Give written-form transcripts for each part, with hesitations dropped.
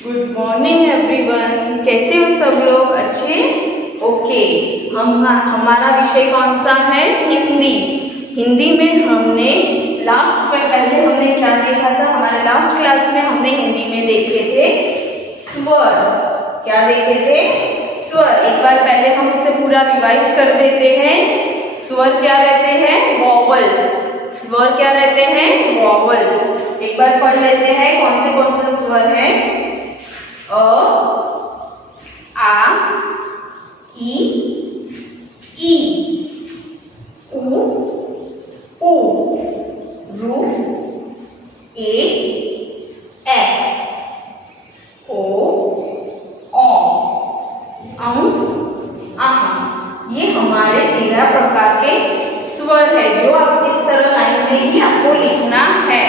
Good morning everyone. कैसे हो सब लोग? अच्छे? ओके। हमारा विषय कौन सा है? हिंदी। हिंदी में हमने पहले हमने क्या देखा था? हमारे लास्ट क्लास में हमने हिंदी में देखे थे स्वर। क्या देखे थे? स्वर। एक बार पहले हम उसे पूरा रिवाइज कर देते हैं। स्वर क्या रहते हैं? वॉवल्स। स्वर क्या रहते हैं? वॉवल्स। एक बार पढ़ लेते हैं कौन से स्वर हैं। अ, आ, ई, उ, रू, ए, ओ, औ, ये हमारे 13 प्रकार के स्वर है जो आप इस तरह लाइन में ही आपको लिखना है।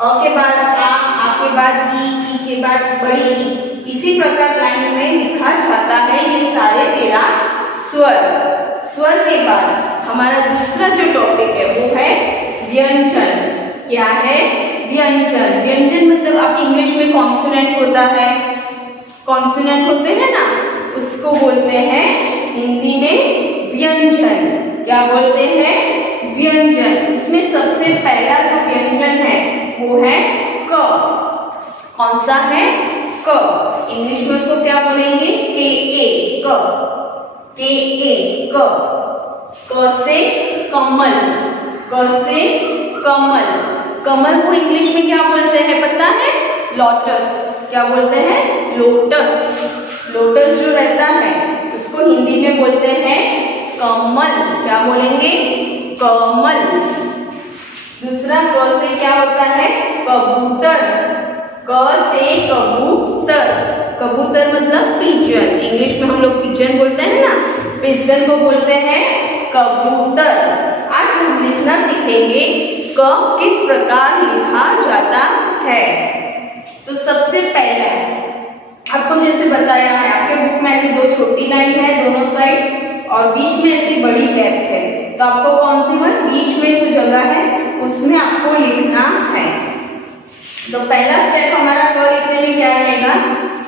अ के बाद आ के बाद ई के बाद बड़ी ई, इसी प्रकार लाइन में लिखा जाता है ये सारे 13 स्वर। स्वर के बाद हमारा दूसरा जो टॉपिक है वो है व्यंजन। क्या है? व्यंजन। व्यंजन मतलब आप इंग्लिश में कॉन्सोनेंट होता है, कॉन्सोनेंट होते हैं ना, उसको बोलते हैं हिंदी में व्यंजन। क्या बोलते हैं? व्यंजन। उसमें सबसे पहला जो व्यंजन है वो है क। कौन सा है? क। इंग्लिश में उसको क्या बोलेंगे? के ए, क। के ए, क। क से कमल। क से कमल। कमल को इंग्लिश में क्या बोलते हैं पता है? लोटस। क्या बोलते हैं? लोटस। लोटस जो रहता है उसको हिंदी में बोलते हैं कमल। क्या बोलेंगे? कमल। दूसरा क से क्या होता है? कबूतर। क से कबूतर। कबूतर मतलब पिजन। इंग्लिश में हम लोग पिजन बोलते हैं ना, पिजन को बोलते हैं कबूतर। आज हम लिखना सीखेंगे क किस प्रकार लिखा जाता है। तो सबसे पहला आपको जैसे बताया है, आपके बुक में ऐसी 2 छोटी लाइन है दोनों साइड और बीच में ऐसी बड़ी गैप है, तो आपको कौन सी वर्ड बीच में जो जगह है उसमें आपको लिखना है। तो पहला स्टेप हमारा क लिखने में क्या रहेगा?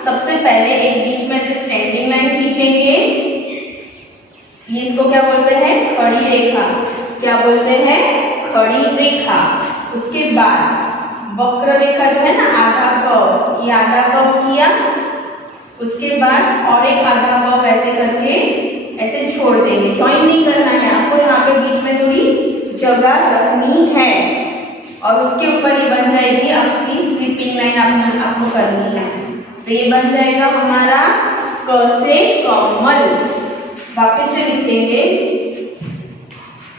सबसे पहले एक बीच में से स्टैंडिंग लाइन खींचेंगे। इसको क्या बोलते हैं? खड़ी रेखा। क्या बोलते हैं? खड़ी रेखा। उसके बाद वक्र रेखा जो है ना, आधा कर्व, ये आधा कर्व किया। उसके बाद और एक आधा कर्व ऐसे करके ऐसे छोड़ देंगे। ज्वाइन नहीं करना है आपको, यहाँ पे बीच में थोड़ी जगह रखनी है और उसके ऊपर ये बन जाएगी आपकी स्लीपिंग लाइन। आपको करनी है तो ये बन जाएगा हमारा क से कमल। वापस से लिखेंगे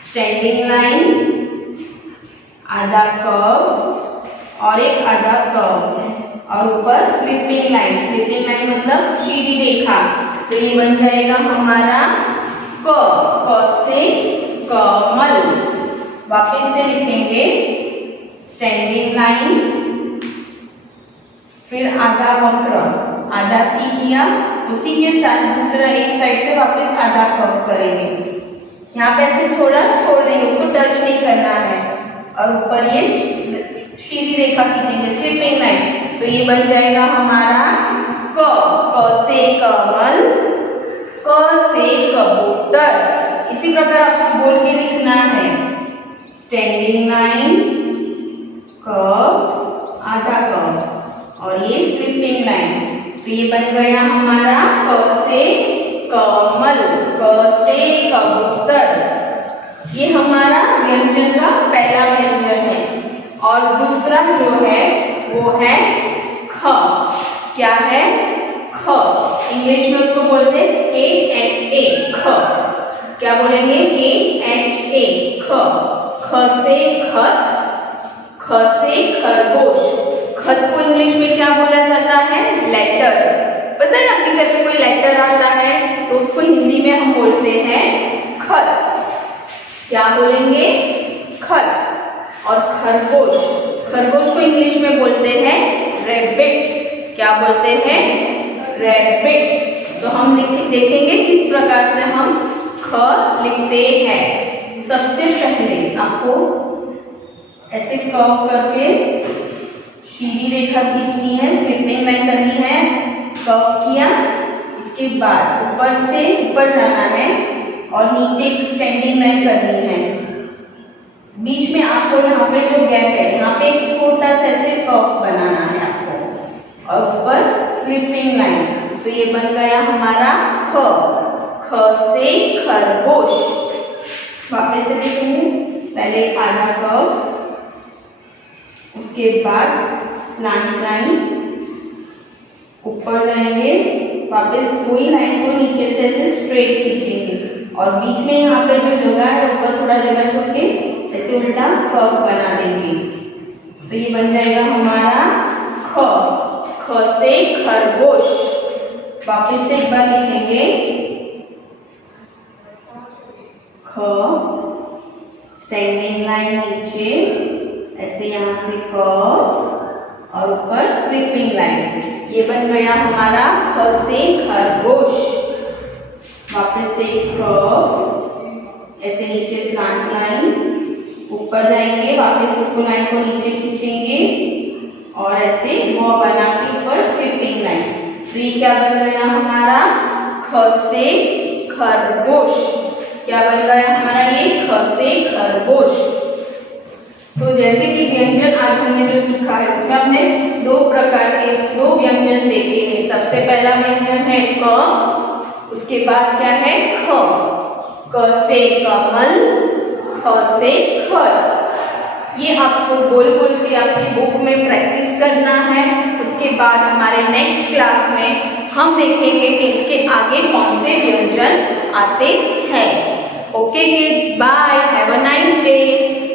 स्टैंडिंग लाइन, आधा कर्व और एक आधा कर्व और ऊपर स्लीपिंग लाइन। स्लीपिंग लाइन मतलब सीधी रेखा। तो ये बन जाएगा हमारा क से कमल। वापस से लिखेंगे स्टैंडिंग लाइन, फिर आधा वक्र, आधा सी किया, उसी के साथ दूसरा एक साइड से वापस आधा कर्व करेंगे। यहाँ पे ऐसे छोड़ देंगे, उसको टच नहीं करना है और ऊपर ये सीधी रेखा खींचेंगे स्लीपिंग लाइन। तो ये बन जाएगा हमारा क से कमल, क से कबूतर। इसी प्रकार आपको बोल के लिखना है स्टैंडिंग लाइन, कर्व, आधा कर्व और ये स्लीपिंग लाइन। तो ये बन गया हमारा क से कमल, क से कबूतर। ये हमारा व्यंजन का पहला व्यंजन है। और दूसरा जो है वो है ख। क्या है? ख। इंग्लिश में उसको बोलते हैं KHA, ख। क्या बोलेंगे? KHA, ख। ख से खत, ख से खरगोश। खत को इंग्लिश में क्या बोला जाता है? लेटर। पता है आपके घर से कोई लेटर आता है तो उसको हिंदी में हम बोलते हैं खत। क्या बोलेंगे? खत। और खरगोश, खरगोश को इंग्लिश में बोलते हैं रैबिट। क्या बोलते हैं? रैबिट। तो हम देखेंगे किस प्रकार से हम ख लिखते हैं। सबसे पहले आपको ऐसे कर्व करके सीधी रेखा खींचनी है, स्लिपिंग लाइन करनी है, कर्व किया, उसके बाद ऊपर से ऊपर जाना है और नीचे एक स्टैंडिंग लाइन करनी है। बीच में आपको यहाँ पे जो गैप है यहाँ पे एक छोटा सा ऐसे कर्व बनाना है आपको और ऊपर स्लिपिंग लाइन। तो ये बन गया हमारा ख। ख से खरगोश। वापस से देखेंगे, पहले आधा कर्व, उसके बाद स्लैंट लाइन, ऊपर जाएंगे, वापस वही लाइन को नीचे से ऐसे स्ट्रेट खींचेंगे और बीच में यहाँ पे जो जगह है ऊपर थोड़ा जगह छोड़ के ऐसे उल्टा कर्व बना देंगे। तो ये बन जाएगा हमारा ख। ख से खरगोश। वापस से एक बार लिखेंगे, ख, स्टैंडिंग लाइन नीचे ऐसे यहाँ से कर्व और ऊपर स्लिपिंग लाइन। ये बन गया हमारा ख से खरगोश। वापस से कर्व, ऐसे नीचे स्लैंट लाइन, ऊपर जाएंगे, वापस उसको लाइन को नीचे खींचेंगे और ऐसे वो बना के ऊपर स्लिपिंग लाइन। तो ये क्या बन गया हमारा ख से खरगोश। क्या बन गया हमारा ये ख से खरगोश। तो जैसे कि व्यंजन आज हमने जो सीखा है उसमें हमने दो प्रकार के दो व्यंजन देखे हैं। सबसे पहला व्यंजन है क, उसके बाद क्या है ख। क से कमल, ख से खर। ये आपको बोल बोल के आपकी बुक में प्रैक्टिस करना है। उसके बाद हमारे नेक्स्ट क्लास में हम देखेंगे कि इसके आगे कौन से व्यंजन आते हैं। Okay kids, bye, have a nice day.